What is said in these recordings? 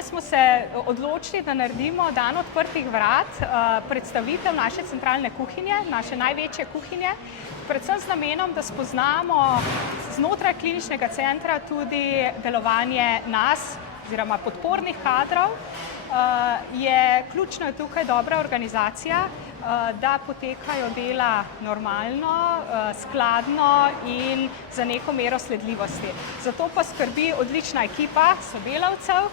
Danes smo se odločili, da naredimo dan odprtih vrat, predstavitev naše centralne kuhinje, naše največje kuhinje, predvsem z namenom, da spoznamo znotraj kliničnega centra tudi delovanje nas oziroma podpornih kadrov. Ključno je tukaj dobra organizacija, da potekajo dela normalno, skladno in za neko mero sledljivosti. Zato pa skrbi odlična ekipa sodelavcev,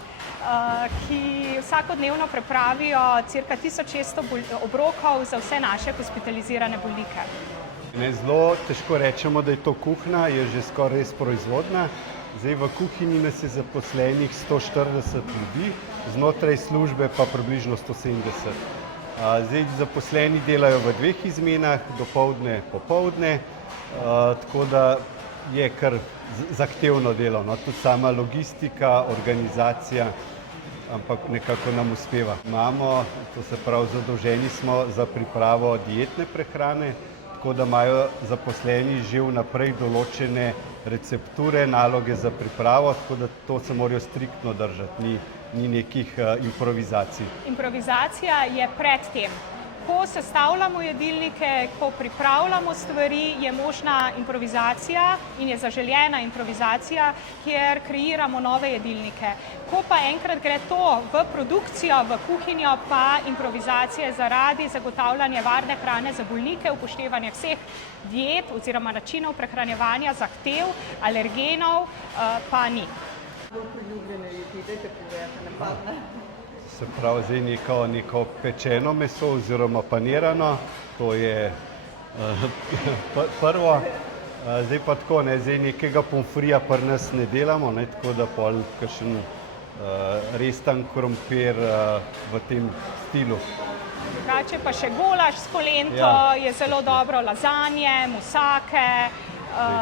ki vsakodnevno prepravijo cirka 1600 obrokov za vse naše hospitalizirane bolnike. Zelo težko rečemo, da je to kuhinja, je že skoraj res proizvodna. Zdaj v kuhinji nas je zaposlenih 140 ljudi, znotraj službe pa približno 170. Zdaj zaposleni delajo v dveh izmenah, dopoldne, popoldne, tako da je kar zahtevno delo, no, tudi sama logistika, organizacija, ampak nekako nam uspeva. Imamo, to se pravi, zadolženi smo za pripravo dietne prehrane, tako da imajo zaposleni že vnaprej določene recepture, naloge za pripravo, tako da to se morajo striktno držati, ni nekih improvizacij. Improvizacija je pred tem. Ko sestavljamo jedilnike, ko pripravljamo stvari, je možna improvizacija in je zaželjena improvizacija, kjer kreiramo nove jedilnike. Ko pa enkrat gre to v produkcijo, v kuhinjo, pa improvizacije zaradi zagotavljanja varne hrane za bolnike, upoštevanja vseh diet oziroma načinov prehranjevanja, zahtev, alergenov, pa ni. Bolj priljubljene jedi, dajte povedati, ne padne. Se pravi, zdaj neko pečeno meso oziroma panirano, to je prvo. Zdaj pa tako, zdaj nekega pomfrija pri nas ne delamo, tako da pol kakšen restan krompir v tem stilu. Drugače pa še golaž s polento, je zelo dobro, lazanje, musake.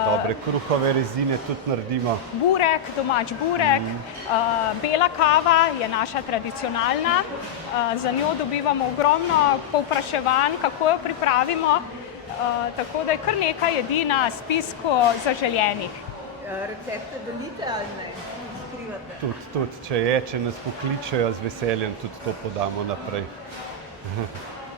Dobre kruhove rezine tudi naredimo. Burek, domač burek, bela kava je naša tradicionalna, za njo dobivamo ogromno povpraševanj, kako jo pripravimo, tako da je kar nekaj jedi na spisku zaželjenih. Recepte delite ali ne? Skrivate? Tudi, če nas pokličejo z veseljem, tudi to podamo naprej.